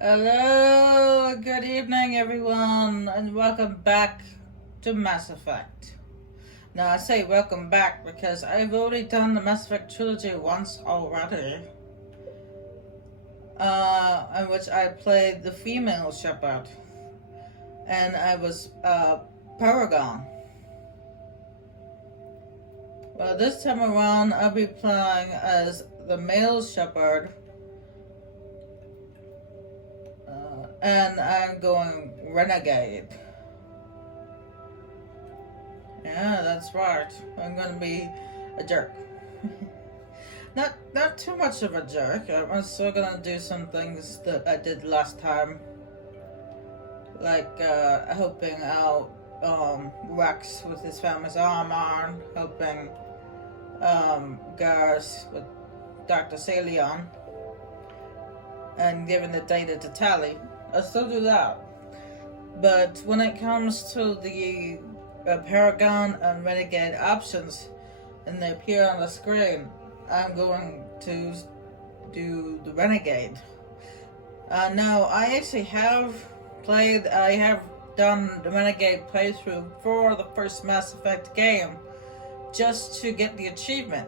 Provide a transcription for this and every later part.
Hello, good evening, everyone, and welcome back to Mass Effect. Now, I say welcome back because I've already done the Mass Effect Trilogy once already, in which I played the female Shepard, and I was Paragon. Well, this time around, I'll be playing as the male Shepard, and I'm going Renegade. Yeah, that's right. I'm gonna be a jerk. Not too much of a jerk. I'm still gonna do some things that I did last time, like helping out Rex with his family's armor, helping Garrus with Dr. Salion, and giving the data to Tally. I'll still do that. But when it comes to the Paragon and Renegade options, and they appear on the screen, I'm going to do the Renegade. No, I actually have I have done the Renegade playthrough for the first Mass Effect game, just to get the achievement.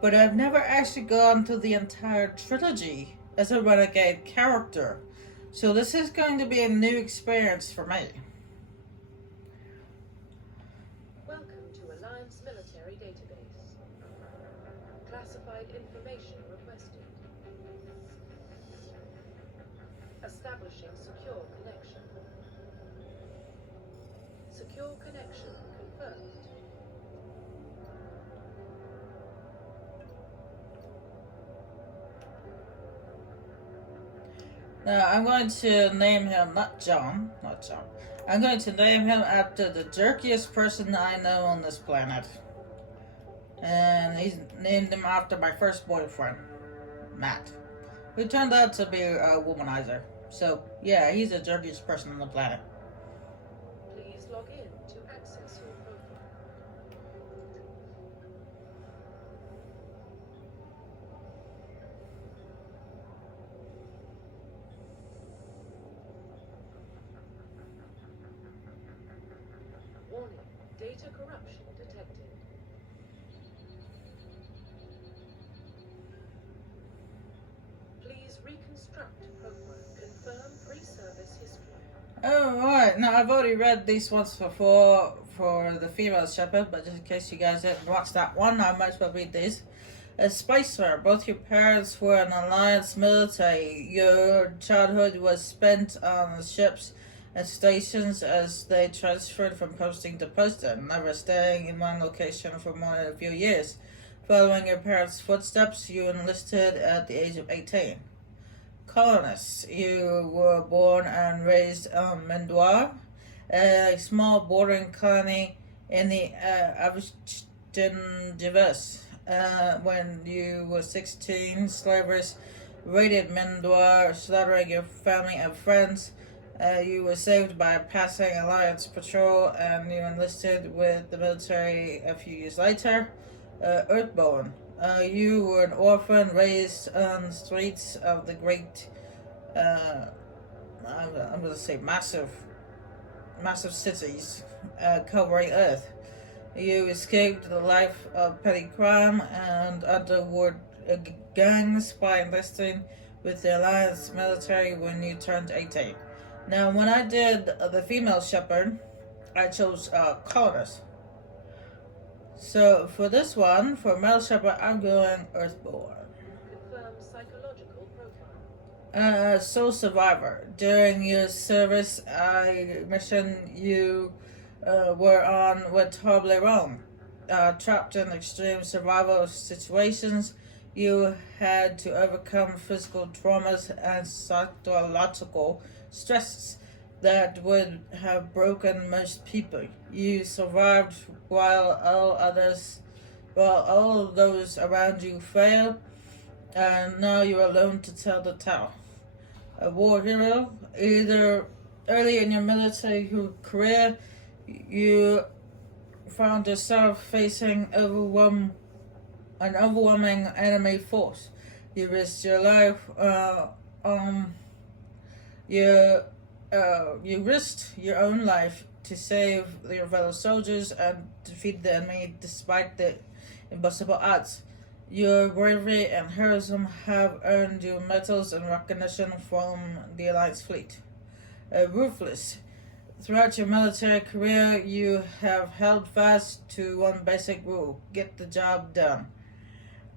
But I've never actually gone through the entire trilogy as a Renegade character. So this is going to be a new experience for me. Welcome to Alliance Military Database. Classified information requested. Establishing secure connection. Secure connection confirmed. Now I'm going to name him not John. I'm going to name him after the jerkiest person I know on this planet. And he's named him after my first boyfriend, Matt, who turned out to be a womanizer. So yeah, he's the jerkiest person on the planet. Please log in to access your profile. Warning, data corruption detected. Please reconstruct profile. Confirm pre-service history. Oh right, now I've already read these ones before for the female shepherd, but just in case you guys didn't watch that one, I might as well read these. A Spicer, both your parents were in Alliance military. Your childhood was spent on ships and stations as they transferred from posting to posting, never staying in one location for more than a few years. Following your parents' footsteps, you enlisted at the age of 18. Colonists, you were born and raised on Mendoir, a small bordering colony in the Avestan Divers. When you were 16, slavers raided Mendoir, slaughtering your family and friends. You were saved by a passing Alliance patrol, and you enlisted with the military a few years later. Earthborn. You were an orphan raised on the streets of the great, I'm going to say massive cities covering Earth. You escaped the life of petty crime and underworld gangs by enlisting with the Alliance military when you turned 18. Now, when I did the female shepherd, I chose colonists. So for this one, for male shepherd, I'm going Earthborn. Confirm psychological profile. Soul survivor. During your service, mission you were on went horribly wrong. Trapped in extreme survival situations, you had to overcome physical traumas and psychological stresses that would have broken most people. You survived while all those around you failed, and now you're alone to tell the tale. A war hero, either early in your military career, you found yourself facing an overwhelming enemy force. You risked your life You you risked your own life to save your fellow soldiers and defeat the enemy despite the impossible odds. Your bravery and heroism have earned you medals and recognition from the Alliance fleet. Ruthless. Throughout your military career, you have held fast to one basic rule: get the job done.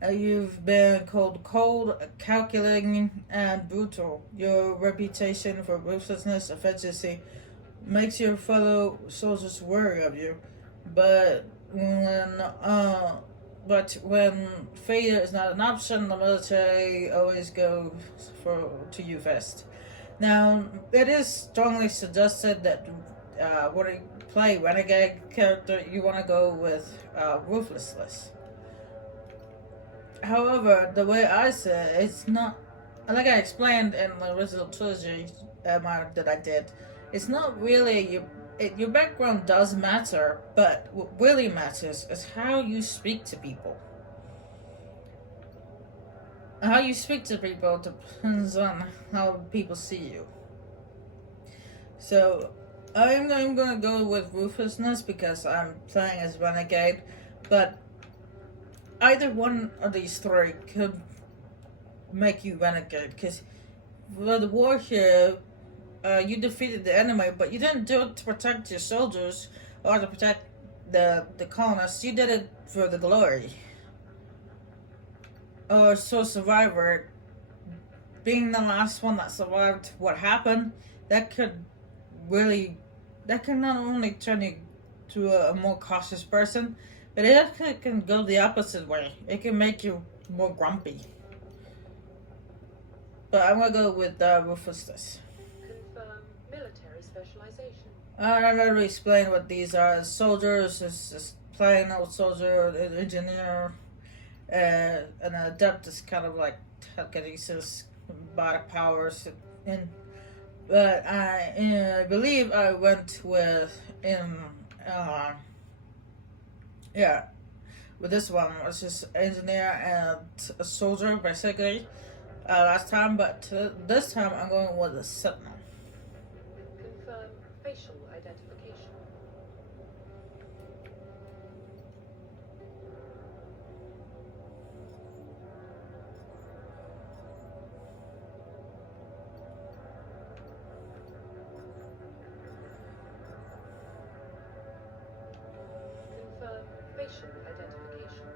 You've been called cold, calculating, and brutal. Your reputation for ruthlessness and efficiency makes your fellow soldiers wary of you. But when when failure is not an option, the military always goes to you first. Now, it is strongly suggested that when you play Renegade character, you want to go with ruthlessness. However, the way I see it, it's not like I explained in the original trilogy that I did. It's not really your background does matter, but what really matters is how you speak to people. How you speak to people depends on how people see you. So I'm gonna go with ruthlessness because I'm playing as Renegade, but either one of these three could make you Renegade. Because for the war here, you defeated the enemy, but you didn't do it to protect your soldiers or to protect the colonists. You did it for the glory. Or so Survivor, being the last one that survived what happened, that could not only turn you to a more cautious person, but it actually can go the opposite way. It can make you more grumpy. But I'm gonna go with ruthlessness. Confirm military specialization. I already explained what these are. Soldiers is plain old soldier, an engineer, an adept is kind of like telekinesis, biotic powers, and but I believe I went with with this one. It's just engineer and a soldier basically last time, but this time I'm going with a sentinel. Confirm facial identification. Confirm facial identification.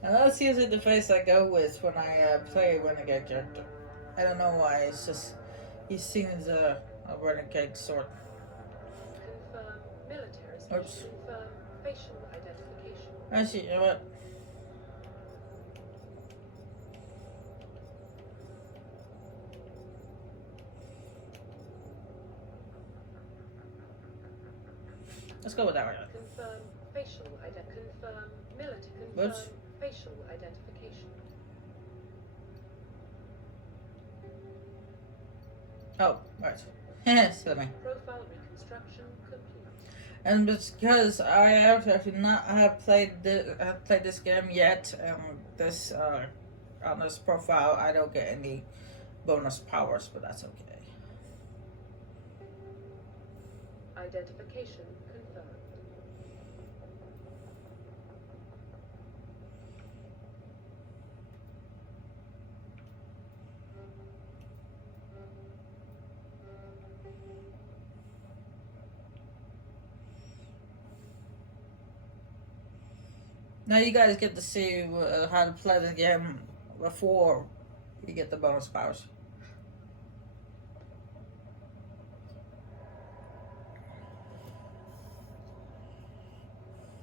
And that's usually the face I go with when I play a renegade character. I don't know why. It's just he seems a renegade sort. Confirm military Oops. specialization. Confirm facial identification. Actually, you know what? Let's go with that one. Confirm facial identification. Confirm military. Oops. Confirm facial identification. Oh, right. Silly. Profile reconstruction complete. And because I have actually not have played this game yet, this on this profile I don't get any bonus powers, but that's okay. Identification confirmed. Now you guys get to see how to play the game before you get the bonus powers.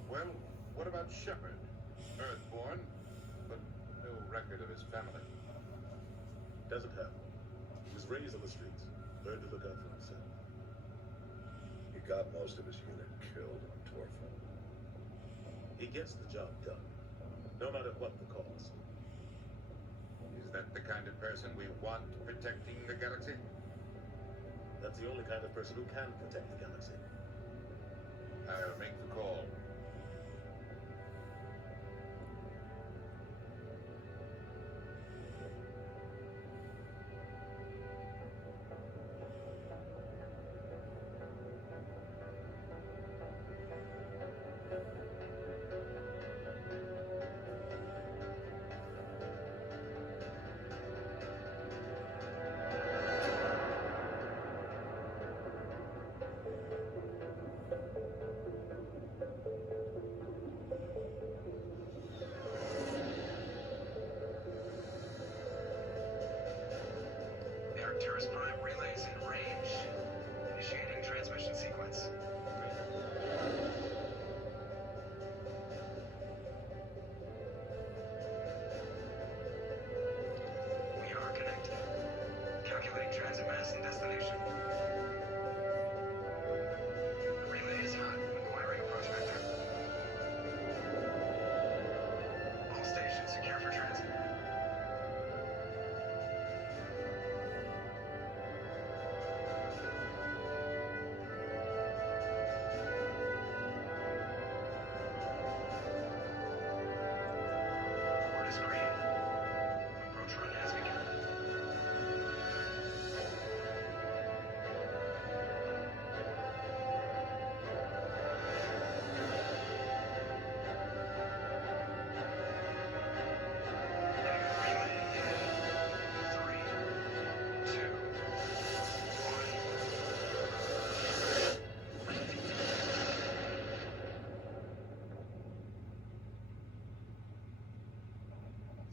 Well, what about Shepard? Earthborn, but no record of his family. Doesn't have one. He was raised on the streets, learned to look out for himself. He got most of his unit killed on Torfall. He gets the job done, no matter what the cost. Is that the kind of person we want protecting the galaxy? That's the only kind of person who can protect the galaxy. I'll make the call. First prime relays in range. Initiating transmission sequence. We are connected. Calculating transit mass and destination. The relay is hot. Acquiring approach vector. All stations secure for transit. Word is green. Approach run has begun. Relay in 3, 2, 1.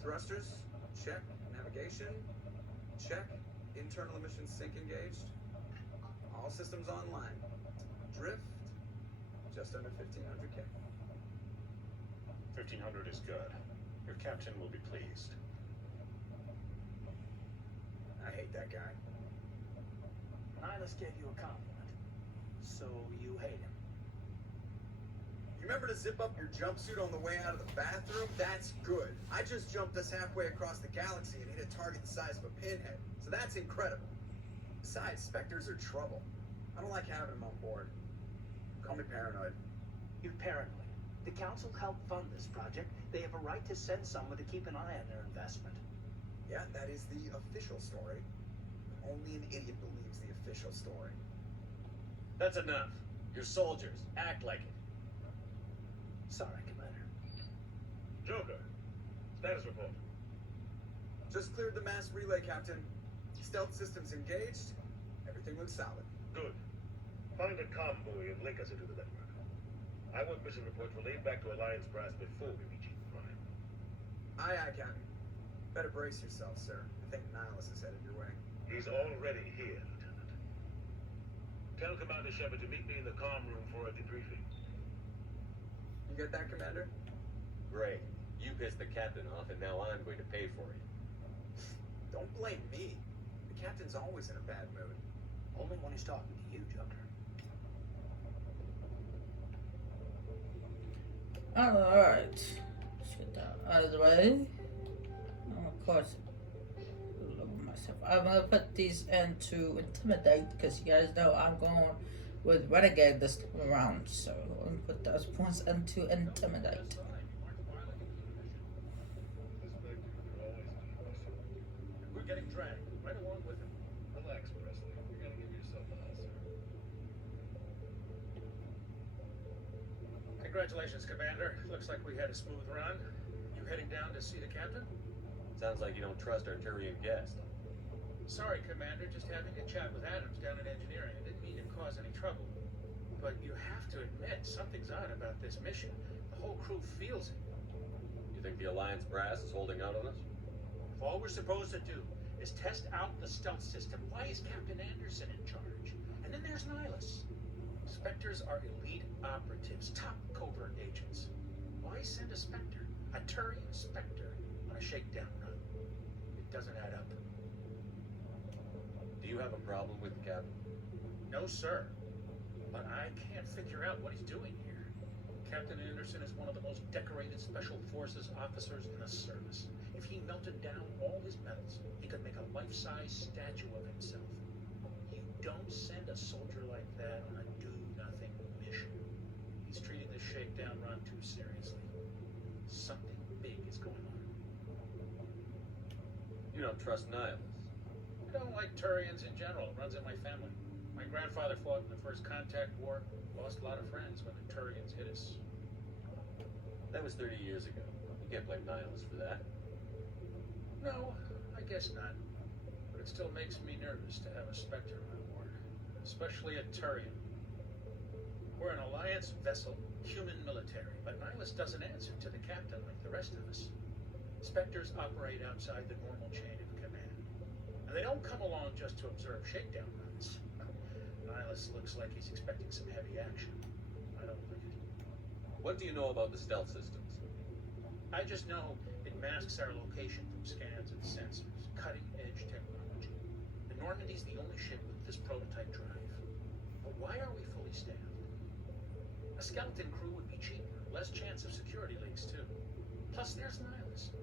Thrusters, check. Navigation, check. Internal emission sync engaged. All systems online. Drift, just under 1500K. 1500 is good. Your captain will be pleased. I hate that guy. Nihilus gave you a compliment, so you hate him. You remember to zip up your jumpsuit on the way out of the bathroom? That's good. I just jumped us halfway across the galaxy and hit a target the size of a pinhead, so that's incredible. Besides, Spectres are trouble. I don't like having them on board. Call me paranoid. You're paranoid. The Council helped fund this project. They have a right to send someone to keep an eye on their investment. Yeah, that is the official story. Only an idiot believes the official story. That's enough. You're soldiers. Act like it. Sorry, Commander. Joker, status report. Just cleared the mass relay, Captain. Stealth systems engaged. Everything looks solid. Good. Find a comm buoy and link us into the network. I want mission reports relayed back to Alliance brass before we reach Eden Prime. Aye, aye, Captain. Better brace yourself, sir. I think Nihilus is headed your way. He's already here, Lieutenant. Tell Commander Shepard to meet me in the comm room for a debriefing. You get that, Commander? Great. You pissed the captain off, and now I'm going to pay for it. Don't blame me. The captain's always in a bad mood. Only when he's talking to you, Joker. Alright. Let's get that out of the way. And of course, myself. I'm gonna put these into Intimidate because you guys know I'm going with Renegade this time around. So I'm gonna put those points into Intimidate. We're getting dragged right along with him. Relax, Presley. You're gonna give yourself an ulcer. Congratulations, Commander. Looks like we had a smooth run. You heading down to see the captain? Sounds like you don't trust our Turian guest. Sorry, Commander. Just having a chat with Adams down in engineering. I didn't mean to cause any trouble. But you have to admit, something's odd about this mission. The whole crew feels it. You think the Alliance brass is holding out on us? If all we're supposed to do is test out the stealth system, why is Captain Anderson in charge? And then there's Nihilus. Spectres are elite operatives, top covert agents. Why send a Spectre, a Turian Spectre, on a shakedown run? It doesn't add up. Do you have a problem with the captain? No, sir. But I can't figure out what he's doing here. Captain Anderson is one of the most decorated Special Forces officers in the service. If he melted down all his medals, he could make a life-size statue of himself. You don't send a soldier like that on a do-nothing mission. He's treating this shakedown run too seriously. Something big is going on. You don't trust Nihilus. I don't like Turians in general. It runs in my family. My grandfather fought in the First Contact War. Lost a lot of friends when the Turians hit us. That was 30 years ago. You can't blame Nihilus for that. No, I guess not. But it still makes me nervous to have a Spectre on board. Especially a Turian. We're an Alliance vessel, human military, but Nihilus doesn't answer to the captain like the rest of us. Spectres operate outside the normal chain of command. And they don't come along just to observe shakedown runs. Nihilus looks like he's expecting some heavy action. I don't like it. What do you know about the stealth systems? I just know it masks our location from scans and sensors. Cutting-edge technology. The Normandy's the only ship with this prototype drive. But why are we fully staffed? A skeleton crew would be cheaper. Less chance of security leaks, too. Plus, there's Nihilus.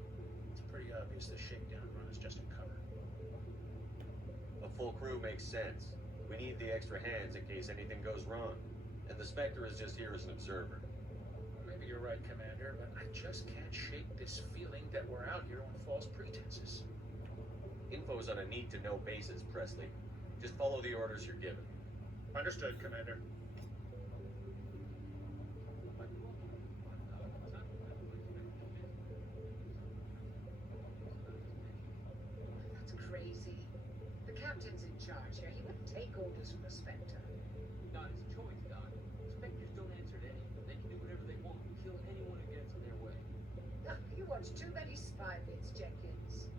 It's pretty obvious the shakedown run is just a cover. A full crew makes sense. We need the extra hands in case anything goes wrong. And the Spectre is just here as an observer. Maybe you're right, Commander, but I just can't shake this feeling that we're out here on false pretenses. Info's on a need-to-know basis, Presley. Just follow the orders you're given. Understood, Commander. That's crazy. The captain's in charge here. He wouldn't take orders from a Spectre. Not his choice, Doc. Spectres don't answer to anything. They can do whatever they want, kill anyone who gets in their way. Oh, you watch too many spy vids, Jenkins.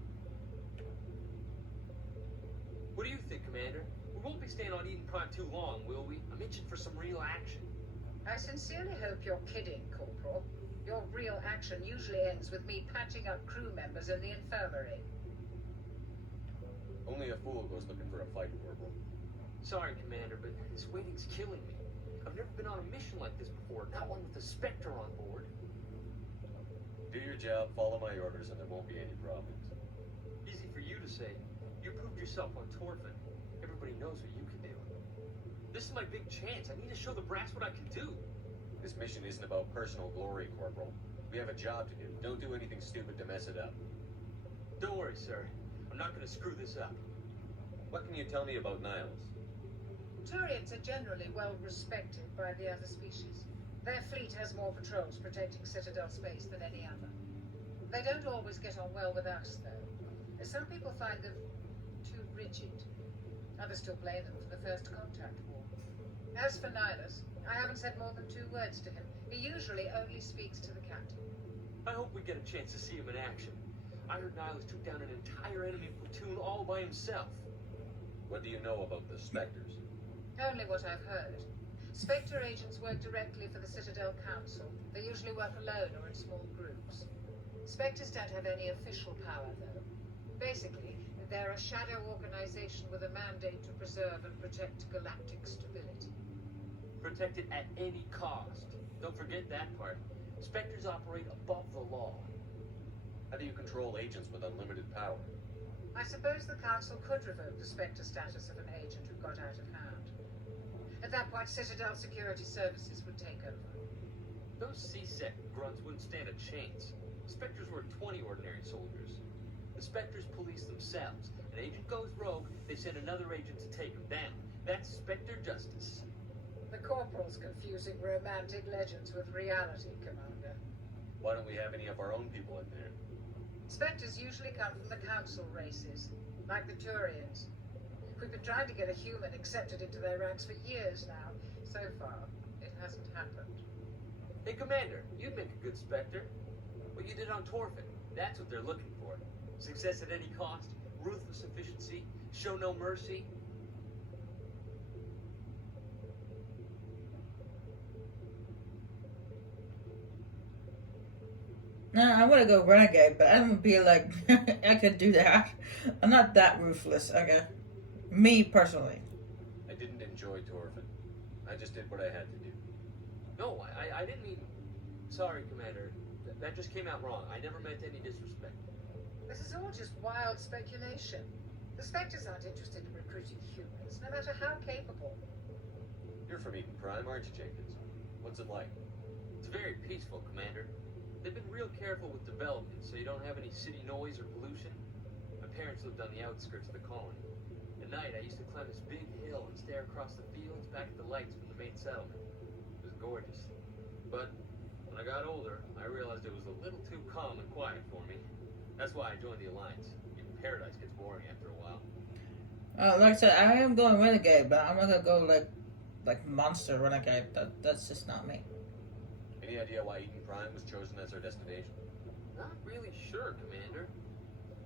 What do you think, Commander? We won't be staying on Eden Prime too long, will we? I'm itching for some real action. I sincerely hope you're kidding, Corporal. Your real action usually ends with me patching up crew members in the infirmary. Only a fool goes looking for a fight, Corporal. Sorry, Commander, but this waiting's killing me. I've never been on a mission like this before, not one with a Spectre on board. Do your job, follow my orders, and there won't be any problems. Easy for you to say. You proved yourself on Torfin. Everybody knows what you can do. This is my big chance. I need to show the brass what I can do. This mission isn't about personal glory, Corporal. We have a job to do. Don't do anything stupid to mess it up. Don't worry, sir. I'm not going to screw this up. What can you tell me about Nihilus? Turians are generally well respected by the other species. Their fleet has more patrols protecting Citadel space than any other. They don't always get on well with us, though. Some people find them too rigid. Others still blame them for the First Contact War. As for Nihilus, I haven't said more than 2 words to him. He usually only speaks to the captain. I hope we get a chance to see him in action. I heard Nihilus took down an entire enemy platoon all by himself. What do you know about the Spectres? Only what I've heard. Spectre agents work directly for the Citadel Council. They usually work alone or in small groups. Spectres don't have any official power, though. Basically, they're a shadow organization with a mandate to preserve and protect galactic stability. Protect it at any cost. Don't forget that part. Spectres operate above the law. How do you control agents with unlimited power? I suppose the Council could revoke the Spectre status of an agent who got out of hand. At that point, Citadel Security Services would take over. Those C-Sec grunts wouldn't stand a chance. Spectres were 20 ordinary soldiers. The Spectres police themselves. An agent goes rogue, they send another agent to take him down. That's Spectre justice. The Corporal's confusing romantic legends with reality, Commander. Why don't we have any of our own people in there? Spectres usually come from the Council races, like the Turians. We've been trying to get a human accepted into their ranks for years now. So far, it hasn't happened. Hey, Commander, you'd make a good Spectre. What you did on Torfin, that's what they're looking for. Success at any cost, ruthless efficiency, show no mercy. No, I want to go Renegade, but I don't feel like I could do that. I'm not that ruthless, okay? Me, personally. I didn't enjoy Torfin. I just did what I had to do. No, I didn't mean... Sorry, Commander. That just came out wrong. I never meant any disrespect. This is all just wild speculation. The Spectres aren't interested in recruiting humans, no matter how capable. You're from Eden Prime, aren't you, Jenkins? What's it like? It's very peaceful, Commander. They've been real careful with development, so you don't have any city noise or pollution. My parents lived on the outskirts of the colony. At night, I used to climb this big hill and stare across the fields back at the lights from the main settlement. It was gorgeous. But when I got older, I realized it was a little too calm and quiet for me. That's why I joined the Alliance. Even Paradise gets boring after a while. Like I said, I am going Renegade, but I'm not gonna go like Monster Renegade. That's just not me. Any idea why Eden Prime was chosen as our destination? Not really sure, Commander.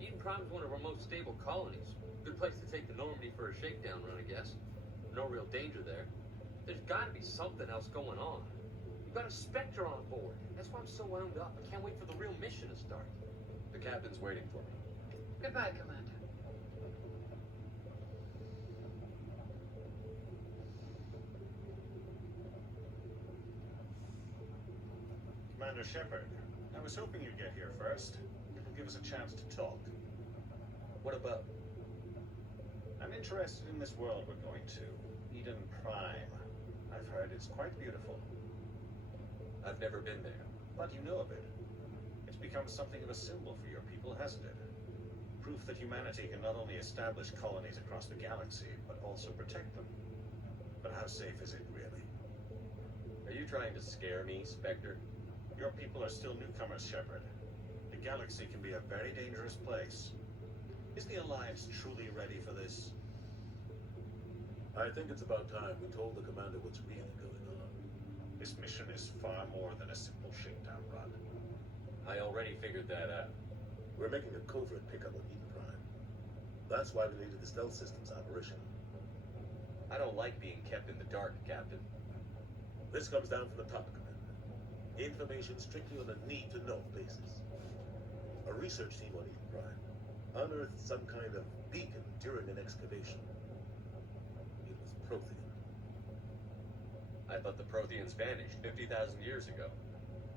Eden Prime's one of our most stable colonies. Good place to take the Normandy for a shakedown run, I guess. No real danger there. There's gotta be something else going on. We've got a Spectre on board. That's why I'm so wound up. I can't wait for the real mission to start. The captain's waiting for me. Goodbye, Commander. Commander Shepard, I was hoping you'd get here first. It'll give us a chance to talk. What about? I'm interested in this world we're going to, Eden Prime. I've heard it's quite beautiful. I've never been there. But you know of it. It's become something of a symbol for your people, hasn't it? Proof that humanity can not only establish colonies across the galaxy, but also protect them. But how safe is it, really? Are you trying to scare me, Spectre? Your people are still newcomers, Shepard. The galaxy can be a very dangerous place. Is the Alliance truly ready for this? I think it's about time we told the commander what's really going on. This mission is far more than a simple shakedown run. I already figured that out. We're making a covert pickup on Eden Prime. That's why we needed the stealth systems operation. I don't like being kept in the dark, Captain. This comes down from the top, Commander. Information strictly on a need-to-know basis. A research team on Eden Prime unearthed some kind of beacon during an excavation. It was Prothean. I thought the Protheans vanished 50,000 years ago.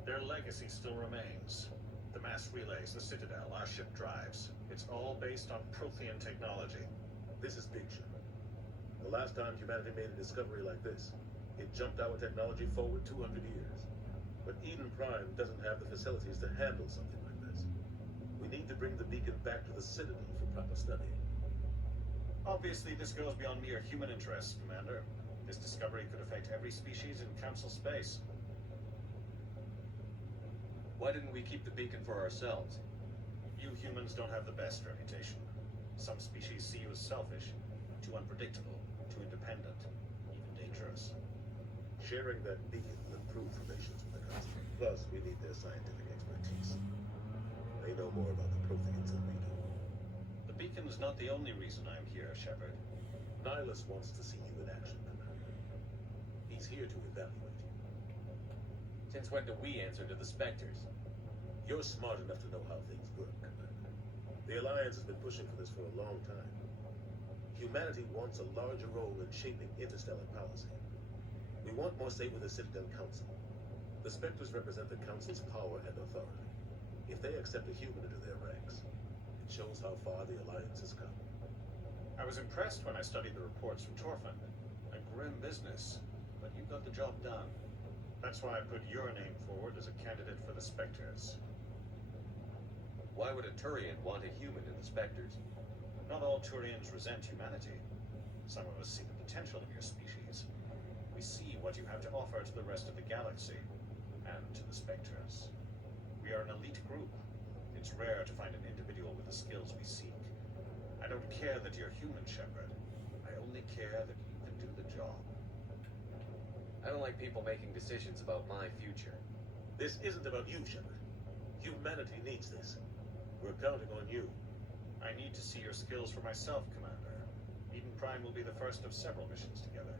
Their legacy still remains. The mass relays, the Citadel, our ship drives. It's all based on Prothean technology. This is big ship. The last time humanity made a discovery like this, it jumped our technology forward 200 years. But Eden Prime doesn't have the facilities to handle something like this. We need to bring the beacon back to the Citadel for proper study. Obviously, this goes beyond mere human interests, Commander. This discovery could affect every species in Council space. Why didn't we keep the beacon for ourselves? You humans don't have the best reputation. Some species see you as selfish, too unpredictable, too independent, even dangerous. Sharing that beacon will improve relations with the Council. Plus, we need their scientific expertise. They know more about the Protheans than we do. The beacon's not the only reason I'm here, Shepard. Nihilus wants to see you in action, Commander. He's here to evaluate you. Since when do we answer to the Spectres? You're smart enough to know how things work, Commander. The Alliance has been pushing for this for a long time. Humanity wants a larger role in shaping interstellar policy. We want more say with the Citadel Council. The Spectres represent the Council's power and authority. If they accept a human into their ranks, it shows how far the Alliance has come. I was impressed when I studied the reports from Torfan. A grim business, but you got the job done. That's why I put your name forward as a candidate for the Spectres. Why would a Turian want a human in the Spectres? Not all Turians resent humanity. Some of us see the potential in your species. We see what you have to offer to the rest of the galaxy, and to the Spectres. We are an elite group. It's rare to find an individual with the skills we seek. I don't care that you're human, Shepard. I only care that you can do the job. I don't like people making decisions about my future. This isn't about you, Shepard. Humanity needs this. We're counting on you. I need to see your skills for myself, Commander. Eden Prime will be the first of several missions together.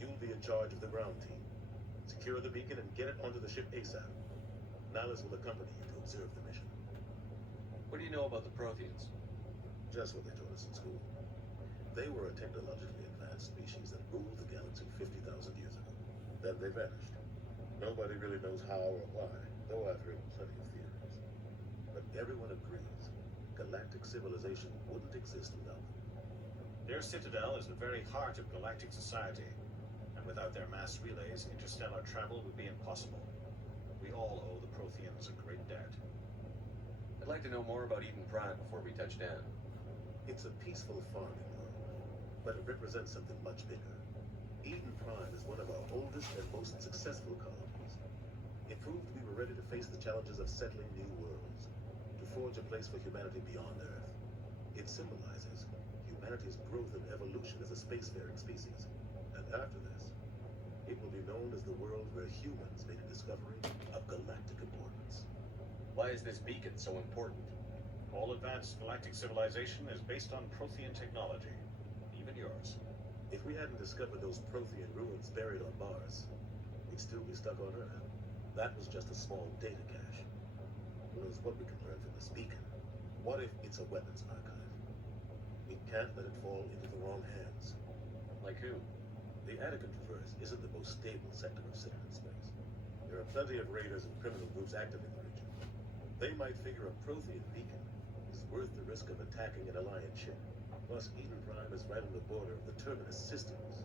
You'll be in charge of the ground team. Secure the beacon and get it onto the ship ASAP. Nihilus will accompany you to observe the mission. What do you know about the Protheans? Just what they taught us in school. They were a technologically advanced species that ruled the galaxy 50,000 years ago. Then they vanished. Nobody really knows how or why, though I've heard plenty of theories. But everyone agrees galactic civilization wouldn't exist without them. Their citadel is the very heart of galactic society, and without their mass relays, interstellar travel would be impossible. We all owe the Protheans a great debt. I'd like to know more about Eden Prime before we touch down. It's a peaceful farming world, but it represents something much bigger. Eden Prime is one of our oldest and most successful colonies. It proved we were ready to face the challenges of settling new worlds, to forge a place for humanity beyond Earth. It symbolizes humanity's growth and evolution as a spacefaring species. And after this, it will be known as the world where humans made a discovery of galactic importance. Why is this beacon so important? All advanced galactic civilization is based on Prothean technology. Even yours. If we hadn't discovered those Prothean ruins buried on Mars, we'd still be stuck on Earth. That was just a small data cache. Who knows what we can learn from this beacon? What if it's a weapons archive? We can't let it fall into the wrong hands. Like who? The Attica Traverse isn't the most stable sector of Citizen space. There are plenty of raiders and criminal groups active in the region. They might figure a Prothean beacon is worth the risk of attacking an Alliance ship. Plus, Eden Prime is right on the border of the Terminus systems.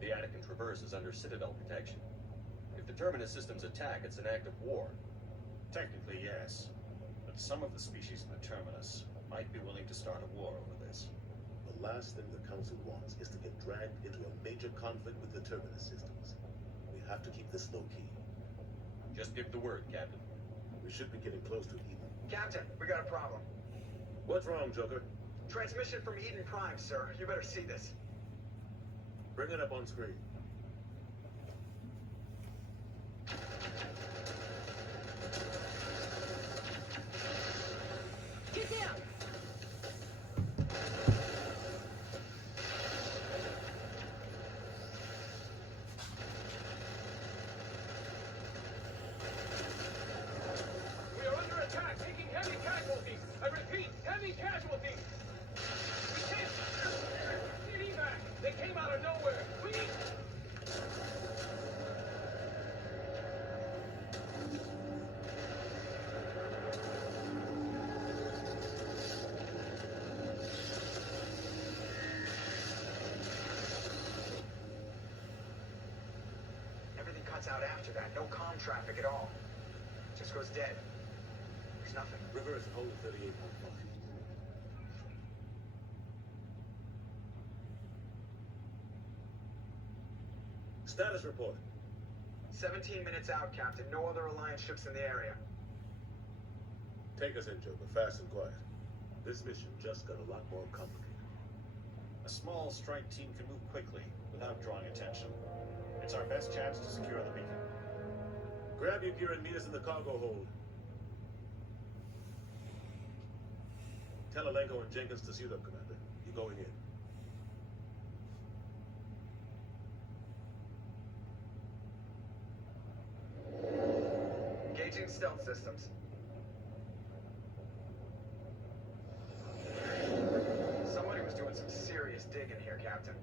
The Attica Traverse is under Citadel protection. If the Terminus systems attack, it's an act of war. Technically, yes. But some of the species in the Terminus might be willing to start a war over this. The last thing the Council wants is to get dragged into a major conflict with the Terminus systems. We have to keep this low-key. Just give the word, Captain. We should be getting close to Eden. Captain, we got a problem. What's wrong, Joker? Transmission from Eden Prime, sir. You better see this. Bring it up on screen. Get down! We are under attack, taking heavy casualties. I repeat, heavy casualties. We can't get evac. They came out of nowhere. Please. Everything cuts out after that. No comm traffic at all. Just goes dead. There's nothing. Reverse hold 38.5. Status report. 17 minutes out, Captain. No other Alliance ships in the area. Take us in, Joker, fast and quiet. This mission just got a lot more complicated. A small strike team can move quickly without drawing attention. It's our best chance to secure the beacon. Grab your gear and meet us in the cargo hold. Tell Alenko and Jenkins to suit up, Commander. You're going in. Engaging stealth systems. Somebody was doing some serious digging here, Captain.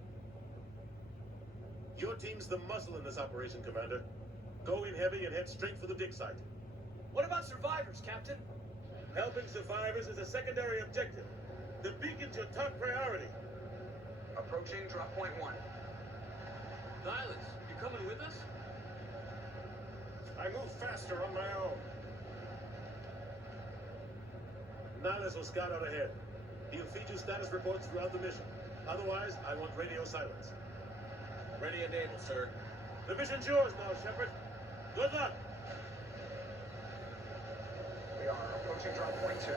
Your team's the muscle in this operation, Commander. Go in heavy and head straight for the dig site. What about survivors, Captain? Helping survivors is a secondary objective. The beacon's your top priority. Approaching drop point 1. Nihilus, you coming with us? I move faster on my own. Nihilus will scout out ahead. He'll feed you status reports throughout the mission. Otherwise, I want radio silence. Ready and able, sir. The mission's yours now, Shepard. Good luck. We are approaching drop point 2.